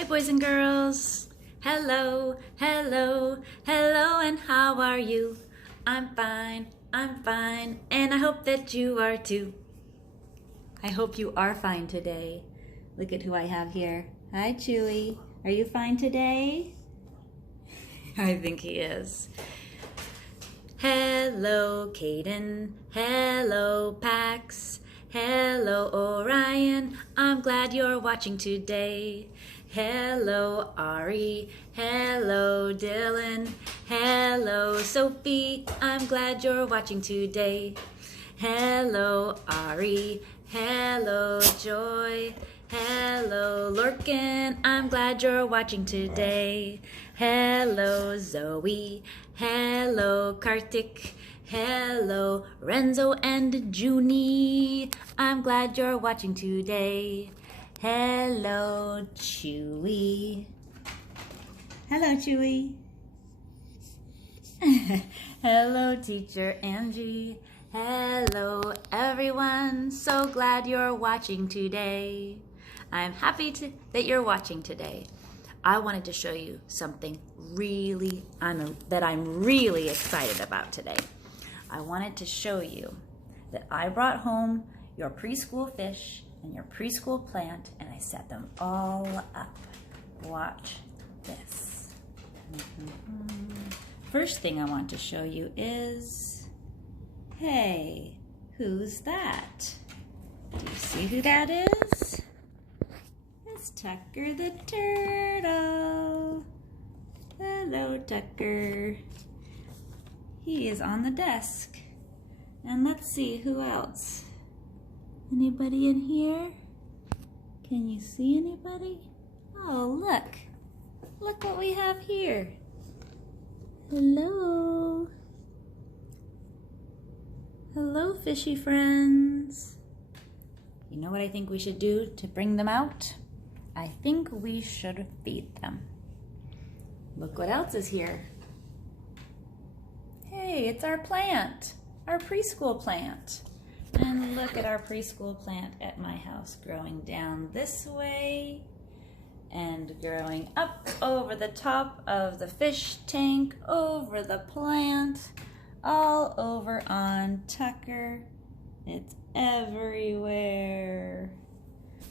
Hi, boys and girls. Hello, hello, hello, and how are you? I'm fine, and I hope that you are too. I hope you are fine today. Look at who I have here. Hi, Chewy. Are you fine today? I think he is. Hello, Caden. Hello, Pax. Hello, Orion. I'm glad you're watching today. Hello, Ari. Hello, Dylan. Hello, Sophie. I'm glad you're watching today. Hello, Ari. Hello, Joy. Hello, Lorcan. I'm glad you're watching today. Hello, Zoe. Hello, Kartik. Hello, Renzo and Junie. I'm glad you're watching today. Hello, Chewy. Hello, Chewy. Hello, Teacher Angie. Hello, everyone. So glad you're watching today. I'm happy that you're watching today. I wanted to show you something that I'm really excited about today. I wanted to show you that I brought home your preschool fish and your preschool plant, and I set them all up. Watch this. First thing I want to show you is, hey, who's that? Do you see who that is? It's Tucker the turtle. Hello, Tucker. He is on the desk. And let's see who else. Anybody in here? Can you see anybody? Oh, look. Look what we have here. Hello. Hello, fishy friends. You know what I think we should do to bring them out? I think we should feed them. Look what else is here. Hey, it's our plant, our preschool plant. And look at our preschool plant at my house, growing down this way and growing up over the top of the fish tank, over the plant, all over on Tucker. It's everywhere.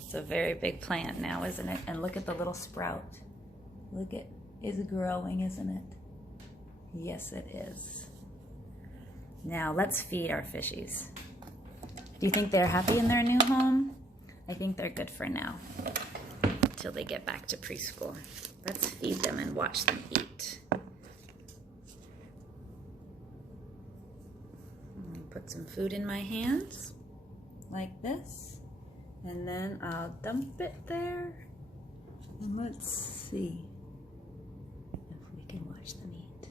It's a very big plant now, isn't it? And look at the little sprout. Look at, it's growing, isn't it? Yes, it is. Now let's feed our fishies. Do you think they're happy in their new home? I think they're good for now, until they get back to preschool. Let's feed them and watch them eat. Put some food in my hands, like this, and then I'll dump it there. And let's see if we can watch them eat.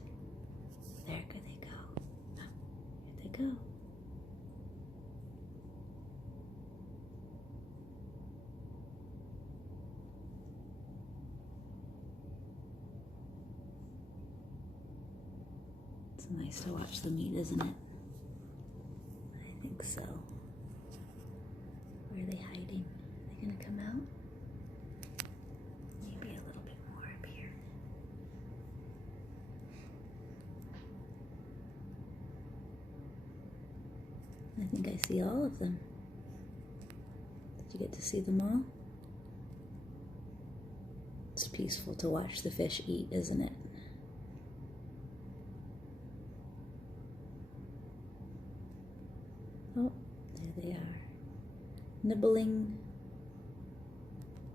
There they go. Here they go. It's nice to watch them eat, isn't it? I think so. Where are they hiding? Are they gonna come out? Maybe a little bit more up here. I think I see all of them. Did you get to see them all? It's peaceful to watch the fish eat, isn't it? Oh, there they are. Nibbling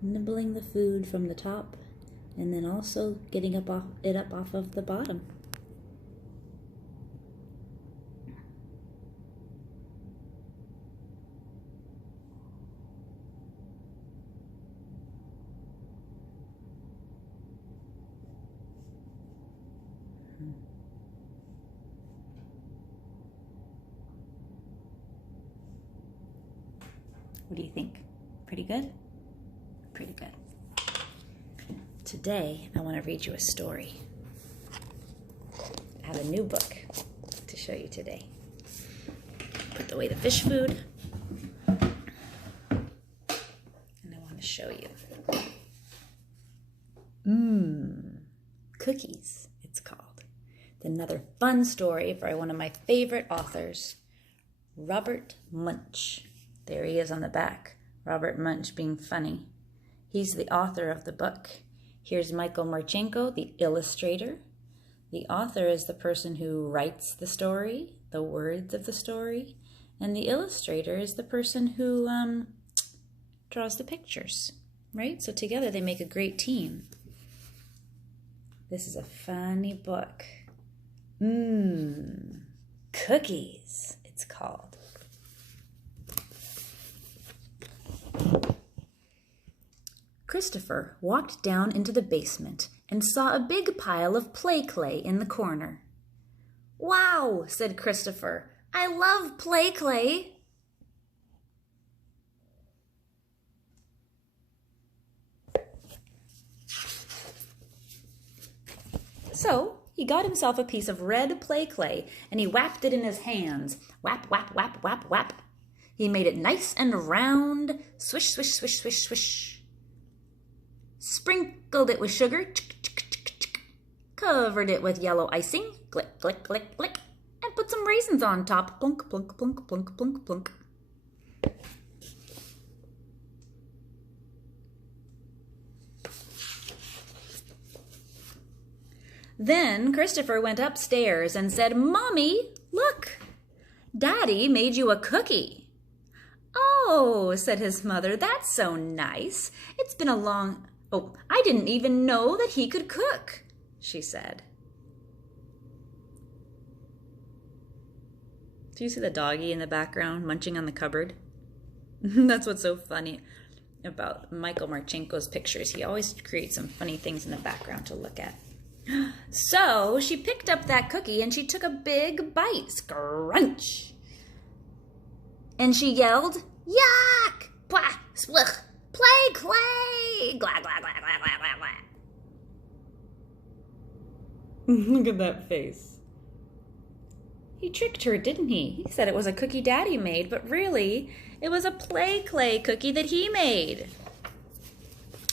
the food from the top, and then also getting it up off of the bottom. What do you think? Pretty good? Pretty good. Today, I want to read you a story. I have a new book to show you today. Put away the fish food. And I want to show you. Cookies, it's called. Another fun story by one of my favorite authors, Robert Munsch. There he is on the back, Robert Munsch being funny. He's the author of the book. Here's Michael Marchenko, the illustrator. The author is the person who writes the story, the words of the story, and the illustrator is the person who draws the pictures, right? So together they make a great team. This is a funny book. Cookies, it's called. Christopher walked down into the basement and saw a big pile of play clay in the corner. "Wow," said Christopher, "I love play clay." So he got himself a piece of red play clay and he whapped it in his hands. Whap, whap, whap, whap, whap. He made it nice and round. Swish, swish, swish, swish, swish. Sprinkled it with sugar. Covered it with yellow icing. Glick, glick, glick, glick. And put some raisins on top. Plunk, plunk, plunk, plunk, plunk, plunk. Then Christopher went upstairs and said, "Mommy, look, Daddy made you a cookie." "Oh," said his mother, "that's so nice. It's been a long... Oh, I didn't even know that he could cook," she said. Do you see the doggy in the background munching on the cupboard? That's what's so funny about Michael Marchenko's pictures. He always creates some funny things in the background to look at. So she picked up that cookie and she took a big bite. Scrunch! And she yelled, "Yuck! Plah! Splich! Play clay! Glah, glah, glah, glah, glah, glah, glah." Look at that face. He tricked her, didn't he? He said it was a cookie Daddy made, but really, it was a play clay cookie that he made.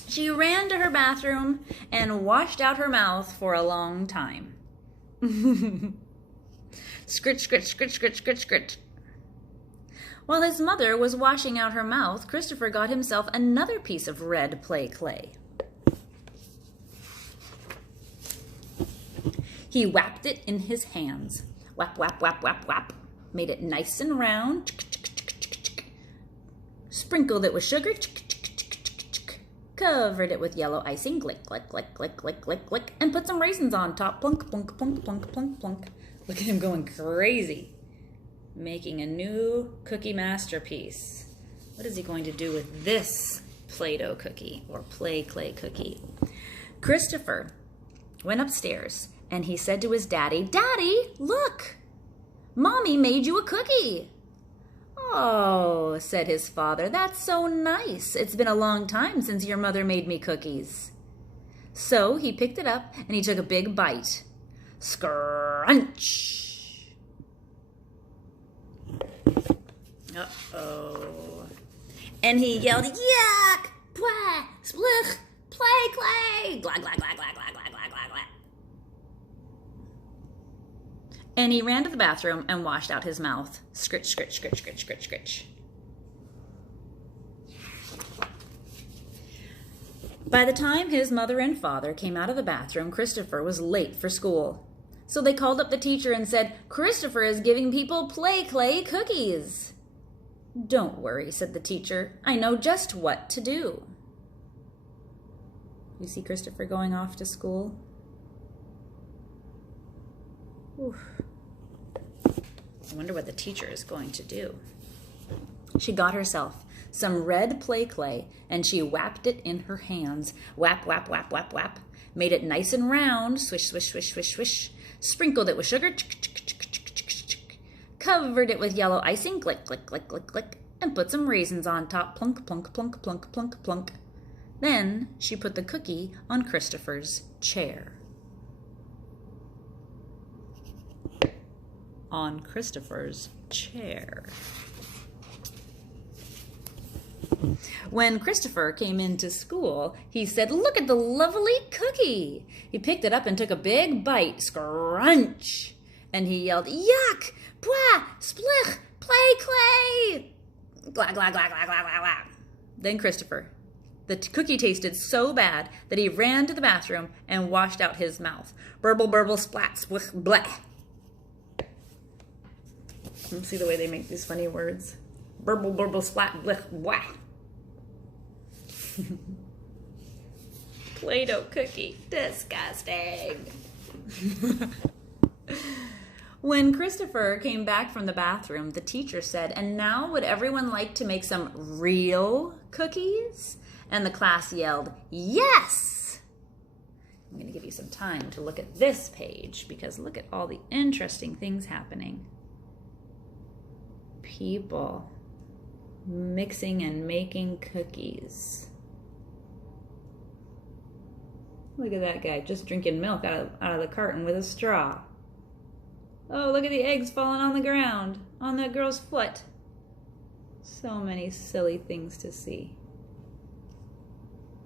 She ran to her bathroom and washed out her mouth for a long time. Scritch, scritch, scritch, scritch, scritch, scritch. While his mother was washing out her mouth, Christopher got himself another piece of red play clay. He whapped it in his hands. Whap, whap, whap, whap, whap. Made it nice and round. Sprinkled it with sugar. Covered it with yellow icing. Glick, glick, glick, glick, glick, glick, glick. And put some raisins on top. Plunk, plunk, plunk, plunk, plunk, plunk. Look at him going crazy. Making a new cookie masterpiece. What is he going to do with this Play-Doh cookie or play clay cookie? Christopher went upstairs and he said to his daddy, "Daddy, look, Mommy made you a cookie." "Oh," said his father, "that's so nice. It's been a long time since your mother made me cookies." So he picked it up and he took a big bite. Scrunch! Uh-oh. And he yelled, "Yuck! Pwah! Splich! Play clay! Glah, glah, glah, glah, glah, glah, glah, glah, glah." And he ran to the bathroom and washed out his mouth. Scritch, scritch, scritch, scritch, scritch, scritch. By the time his mother and father came out of the bathroom, Christopher was late for school. So they called up the teacher and said, "Christopher is giving people play clay cookies." "Don't worry," said the teacher. "I know just what to do." You see Christopher going off to school? Oof. I wonder what the teacher is going to do. She got herself some red play clay and she whapped it in her hands. Whap, whap, whap, whap, whap. Made it nice and round. Swish, swish, swish, swish, swish. Sprinkled it with sugar. Covered it with yellow icing. Glick, glick, glick, glick, glick. And put some raisins on top. Plunk, plunk, plunk, plunk, plunk, plunk. Then she put the cookie on Christopher's chair. On Christopher's chair. When Christopher came into school, he said, "Look at the lovely cookie." He picked it up and took a big bite. Scrunch! And he yelled, "Yuck! Pwah! Splich! Play clay!" Glah, glah, glah, glah, glah, glah, glah. Then Christopher. The cookie tasted so bad that he ran to the bathroom and washed out his mouth. Burble, burble, splat, splich, bleh. See the way they make these funny words? Burble, burble, splat, blech, wah. Play-Doh cookie. Disgusting. When Christopher came back from the bathroom, the teacher said, "And now would everyone like to make some real cookies?" And the class yelled, "Yes!" I'm going to give you some time to look at this page because look at all the interesting things happening. People mixing and making cookies. Look at that guy just drinking milk out of the carton with a straw. Oh, look at the eggs falling on the ground, on that girl's foot. So many silly things to see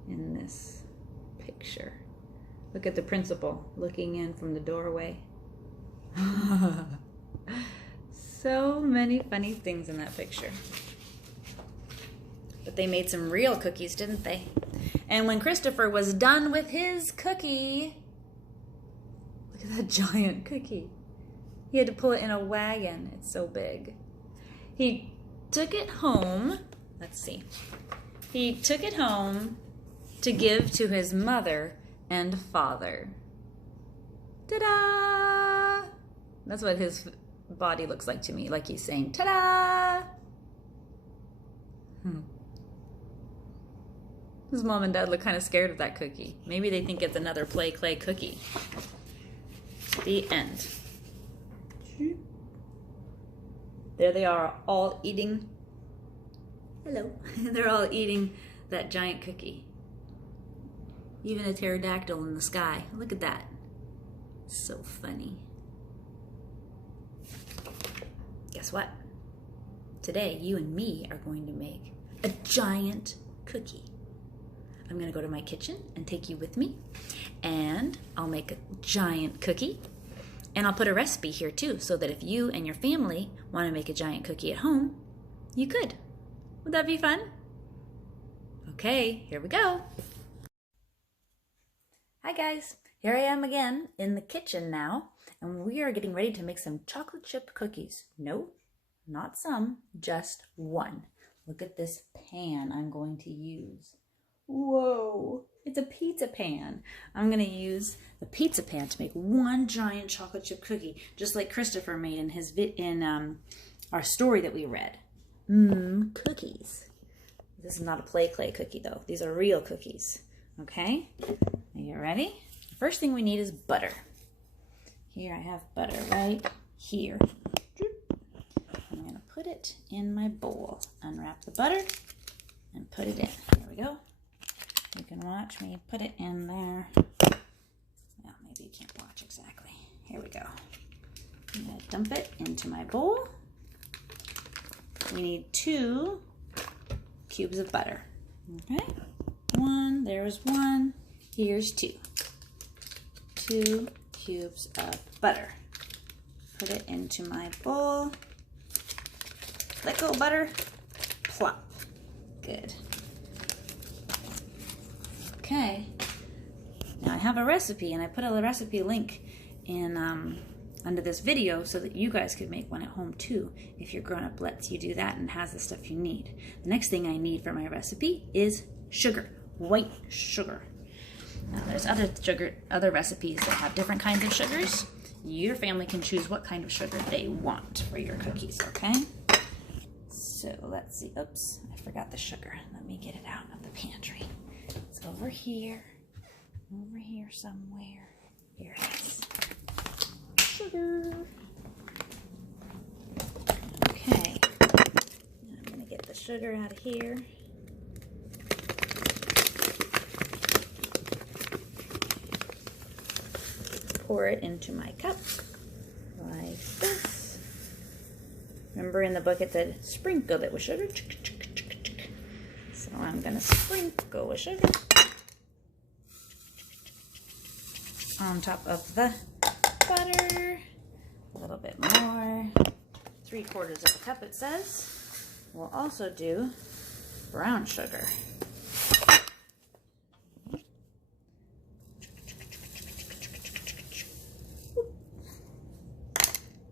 in this picture. Look at the principal looking in from the doorway. So many funny things in that picture. But they made some real cookies, didn't they? And when Christopher was done with his cookie, look at that giant cookie. He had to pull it in a wagon. It's so big. He took it home. Let's see. He took it home to give to his mother and father. Ta-da! That's what his body looks like to me, like he's saying, ta-da! His mom and dad look kind of scared of that cookie. Maybe they think it's another play clay cookie. The end. There they are, all eating. Hello. They're all eating that giant cookie. Even a pterodactyl in the sky. Look at that. So funny. Guess what? Today, you and me are going to make a giant cookie. I'm going to go to my kitchen and take you with me. And I'll make a giant cookie. And I'll put a recipe here too, so that if you and your family want to make a giant cookie at home, you could. Would that be fun? Okay, here we go. Hi guys, here I am again in the kitchen now, and we are getting ready to make some chocolate chip cookies. No, not some, just one. Look at this pan I'm going to use. Whoa, it's a pizza pan. I'm going to use the pizza pan to make one giant chocolate chip cookie, just like Christopher made in his our story that we read. Cookies. This is not a play clay cookie though. These are real cookies. Okay, are you ready? The first thing we need is butter. Here I have butter right here. I'm going to put it in my bowl. Unwrap the butter and put it in. There we go. You can watch me put it in there. Well, maybe you can't watch exactly. Here we go. I'm going to dump it into my bowl. We need 2 cubes of butter. Okay, 1, there's 1, here's 2. 2 cubes of butter. Put it into my bowl. Let go, butter. Plop. Good. Okay, now I have a recipe, and I put a recipe link in under this video so that you guys could make one at home too. If your grown-up lets you do that and has the stuff you need. The next thing I need for my recipe is sugar, white sugar. Now there's other recipes that have different kinds of sugars. Your family can choose what kind of sugar they want for your cookies, okay? So let's see, oops, I forgot the sugar. Let me get it out of the pantry. It's over here somewhere. Here it is. Sugar. Okay, now I'm gonna get the sugar out of here. Pour it into my cup like this. Remember in the book it said sprinkle it with sugar. gonna sprinkle with sugar on top of the butter. A little bit more. 3/4 of a cup, it says. We'll also do brown sugar.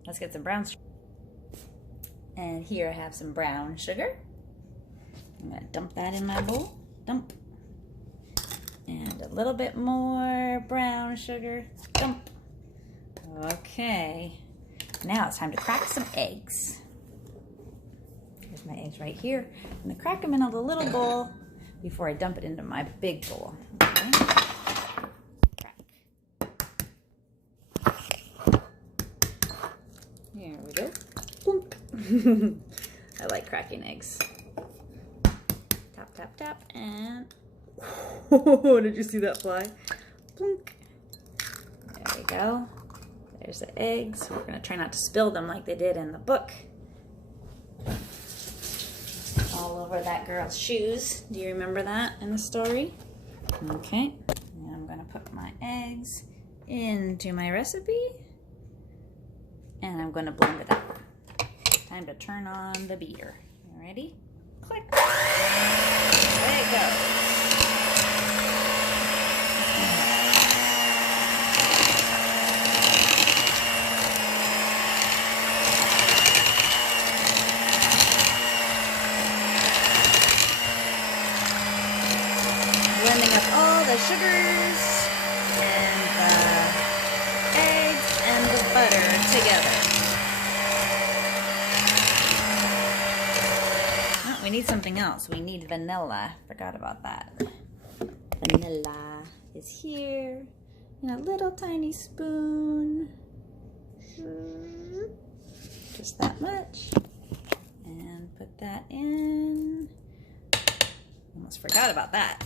Let's get some brown sugar. And here I have some brown sugar. I'm gonna dump that in my bowl. Dump. And a little bit more brown sugar. Dump. Okay. Now it's time to crack some eggs. Here's my eggs right here. I'm gonna crack them in a little bowl before I dump it into my big bowl. Okay. Crack. Here we go. Boom. I like cracking eggs. Tap, tap, tap, and did you see that fly? Plunk. There we go. There's the eggs. We're gonna try not to spill them like they did in the book. All over that girl's shoes. Do you remember that in the story? Okay. And I'm gonna put my eggs into my recipe. And I'm gonna blend it up. Time to turn on the beater. You ready? Click. There it goes. Blending up all the sugars and the eggs and the butter together. Oh, we need something else. We need vanilla. Forgot about that. Vanilla is here in a little tiny spoon. Just that much. And put that in. Almost forgot about that.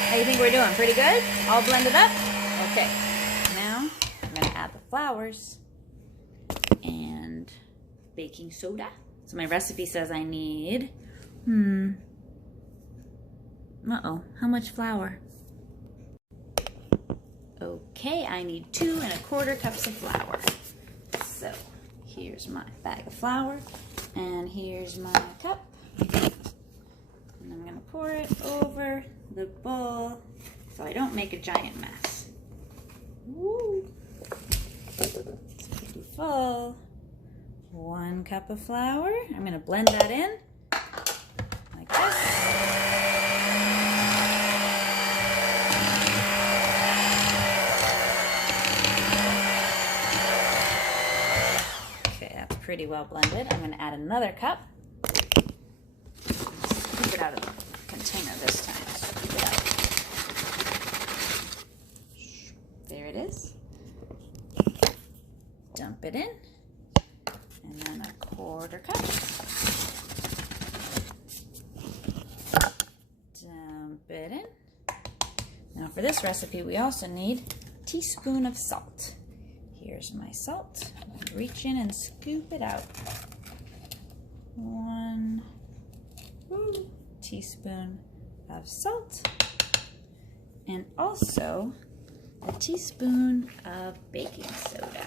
How do you think we're doing? Pretty good? All blended up? Okay. Now I'm going to add the flours and baking soda. So my recipe says I need, uh-oh, how much flour? Okay, I need 2 1/4 cups of flour. So here's my bag of flour and here's my cup. And I'm gonna pour it over the bowl so I don't make a giant mess. Woo! It's pretty full. 1 cup of flour. I'm gonna blend that in like this. Okay, that's pretty well blended. I'm gonna add another cup. Scoop it out of the container this time. Scoop it out. There it is. Dump it in. And then 1/4 cup. Dump it in. Now for this recipe, we also need a teaspoon of salt. Here's my salt. I'm going to reach in and scoop it out. 1 teaspoon of salt. And also a teaspoon of baking soda.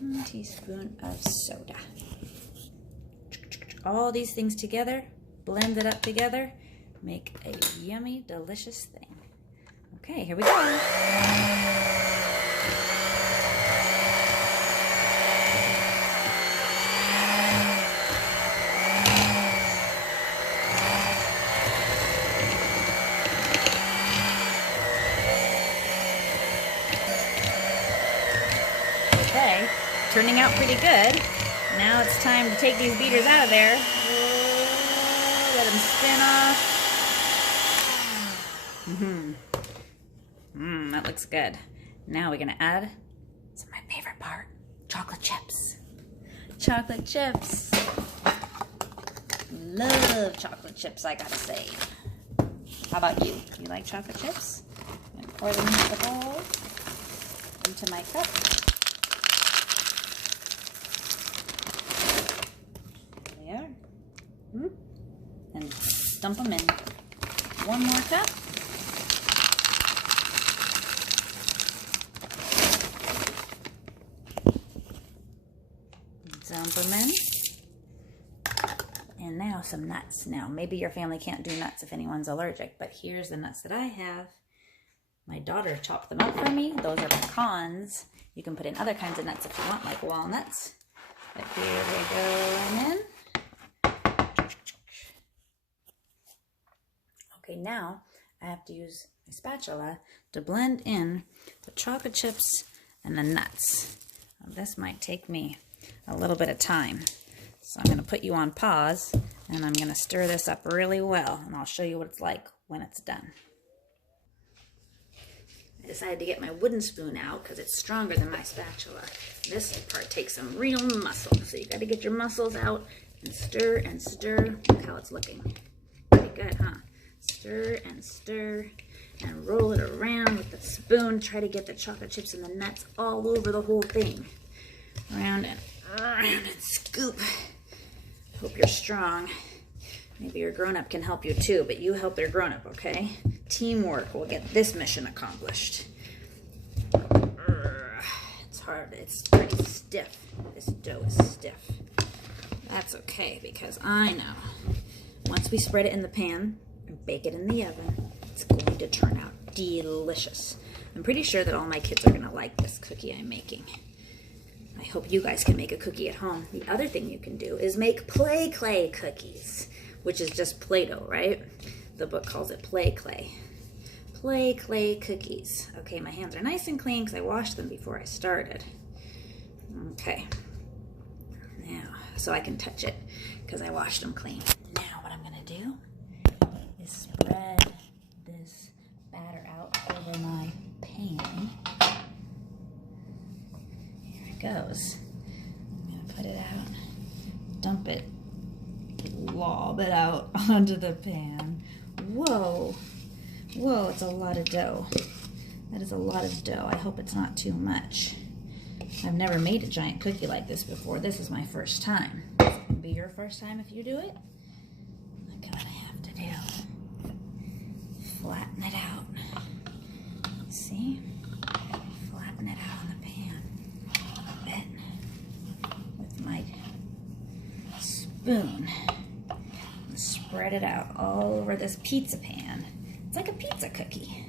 1 teaspoon of soda. All these things together, blend it up together, make a yummy, delicious thing. Okay, here we go. Okay, turning out pretty good. Now it's time to take these beaters out of there. Let them spin off. That looks good. Now we're gonna add some of my favorite part, chocolate chips. Chocolate chips. Love chocolate chips, I gotta say. How about you? You like chocolate chips? I'm gonna pour them into the bowl, into my cup. There they are. And dump them in. One more cup. Dump them in. And now some nuts. Now, maybe your family can't do nuts if anyone's allergic, but here's the nuts that I have. My daughter chopped them up for me. Those are pecans. You can put in other kinds of nuts if you want, like walnuts. But here they go in. Okay, now I have to use my spatula to blend in the chocolate chips and the nuts. Now, this might take me a little bit of time. So I'm going to put you on pause, and I'm going to stir this up really well, and I'll show you what it's like when it's done. I decided to get my wooden spoon out because it's stronger than my spatula. This part takes some real muscle, so you got to get your muscles out and stir and stir. Look how it's looking. Pretty good, huh? Stir and roll it around with the spoon. Try to get the chocolate chips and the nuts all over the whole thing. Around and scoop. Hope you're strong. Maybe your grown-up can help you too, but you help your grown-up, okay? Teamwork will get this mission accomplished. It's hard. It's pretty stiff. This dough is stiff. That's okay, because I know once we spread it in the pan and bake it in the oven, it's going to turn out delicious. I'm pretty sure that all my kids are going to like this cookie I'm making. I hope you guys can make a cookie at home. The other thing you can do is make play clay cookies, which is just Play-Doh, right? The book calls it play clay. Play clay cookies. Okay, my hands are nice and clean because I washed them before I started. Okay. Now, so I can touch it because I washed them clean. Now what I'm going to do is spread this batter out over my pan. Goes. I'm going to put it out, dump it, lob it out onto the pan. Whoa, whoa, it's a lot of dough. That is a lot of dough. I hope it's not too much. I've never made a giant cookie like this before. This is my first time. It's going to be your first time if you do it. Look what I have to do. Flatten it out. See? Flatten it out on the pan. With my spoon and spread it out all over this pizza pan. It's like a pizza cookie.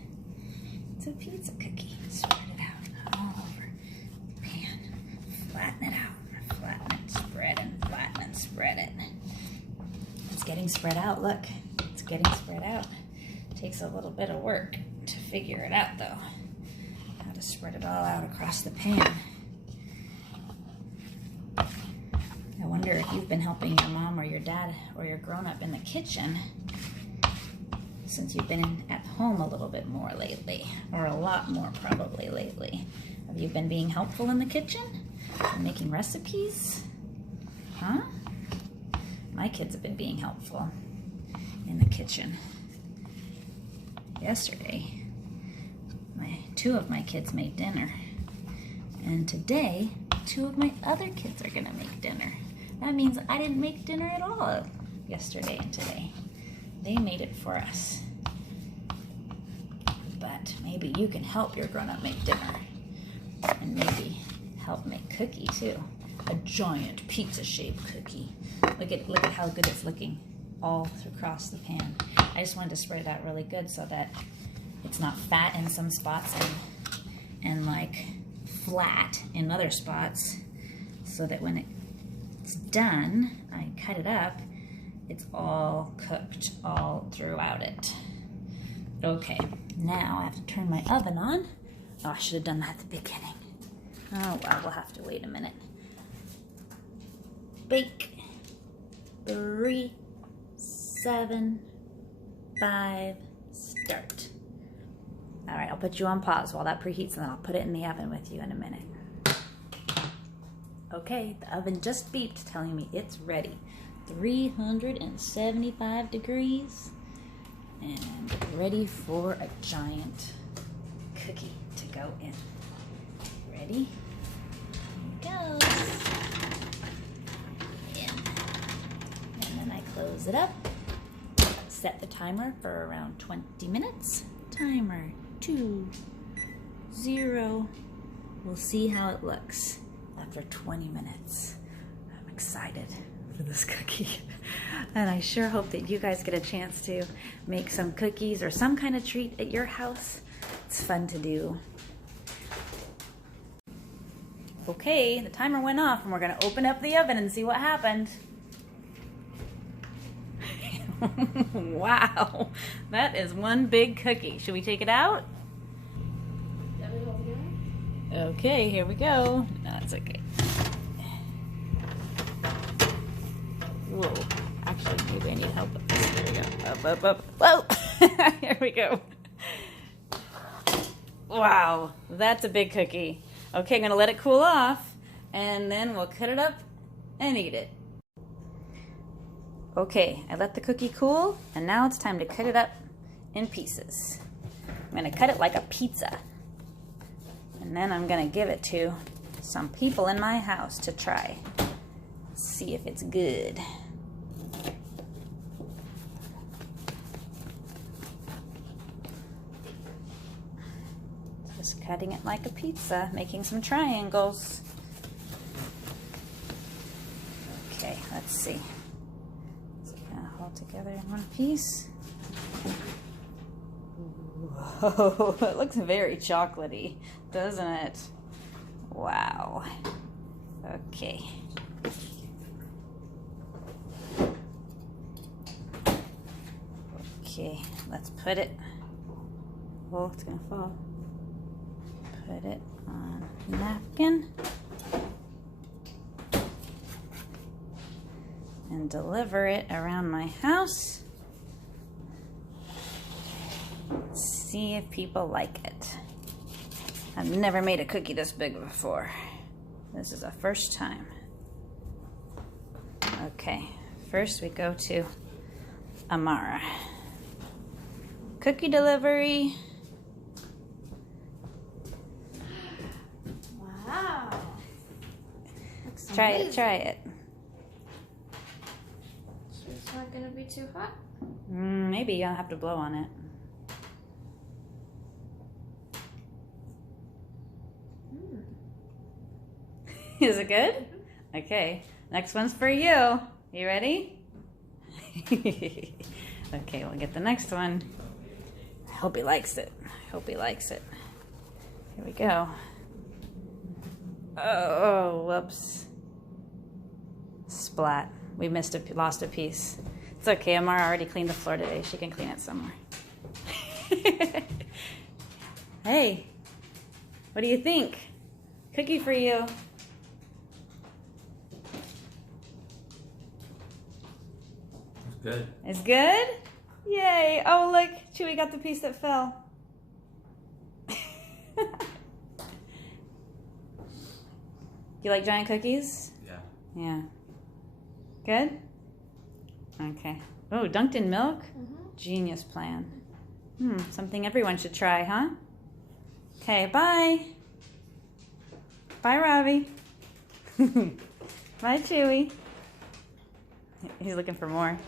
It's a pizza cookie. Spread it out all over the pan. Flatten it out. Flatten it. Spread and flatten and spread it. It's getting spread out. Look, it's getting spread out. It takes a little bit of work to figure it out though. How to spread it all out across the pan. I wonder if you've been helping your mom or your dad or your grown-up in the kitchen since you've been at home a little bit more lately, or a lot more probably lately. Have you been being helpful in the kitchen? Making recipes? Huh? My kids have been being helpful in the kitchen. Yesterday, two of my kids made dinner. And today, two of my other kids are gonna make dinner. That means I didn't make dinner at all yesterday and today. They made it for us. But maybe you can help your grown-up make dinner. And maybe help make cookie too. A giant pizza-shaped cookie. Look at how good it's looking all across the pan. I just wanted to spread it out really good so that it's not fat in some spots and like flat in other spots, so that when it's done, I cut it up, it's all cooked all throughout it. Okay, now I have to turn my oven on. Oh, I should have done that at the beginning. Oh well, we'll have to wait a minute. Bake. 3, 7, 5, start. All right, I'll put you on pause while that preheats, and then I'll put it in the oven with you in a minute. Okay, the oven just beeped telling me it's ready. 375 degrees and ready for a giant cookie to go in. Ready? Here it goes. In. And then I close it up. Set the timer for around 20 minutes. Timer 2, 0. We'll see how it looks after 20 minutes. I'm excited for this cookie. And I sure hope that you guys get a chance to make some cookies or some kind of treat at your house. It's fun to do. Okay, the timer went off and we're gonna open up the oven and see what happened. Wow, that is one big cookie. Should we take it out? Okay, here we go. No, that's okay. Whoa, actually, maybe I need help. There we go. Up, up, up. Whoa! Here we go. Wow, that's a big cookie. Okay, I'm gonna let it cool off, and then we'll cut it up and eat it. Okay, I let the cookie cool, and now it's time to cut it up in pieces. I'm gonna cut it like a pizza. And then I'm gonna give it to some people in my house to try. See if it's good. Just cutting it like a pizza, making some triangles. Okay, let's see. Is it gonna hold together in one piece? Whoa, it looks very chocolatey, doesn't it? Wow. Okay. Okay, let's put it. Oh, it's gonna fall. Put it on a napkin. And deliver it around my house. See if people like it. I've never made a cookie this big before. This is a first time. Okay, first we go to Amara. Cookie delivery. Wow. Try it, try it. So it's not gonna be too hot? Maybe I'll have to blow on it. Is it good? Okay, next one's for you. You ready? Okay, we'll get the next one. I hope he likes it. I hope he likes it. Here we go. Oh, whoops. Splat. We lost a piece. It's okay, Amara already cleaned the floor today. She can clean it somewhere. Hey, what do you think? Cookie for you. Good. It's good? Yay. Oh, look. Chewy got the piece that fell. You like giant cookies? Yeah. Yeah. Good? Okay. Oh, dunked in milk? Genius plan. Something everyone should try, huh? Okay, bye. Bye, Robbie. Bye, Chewy. He's looking for more.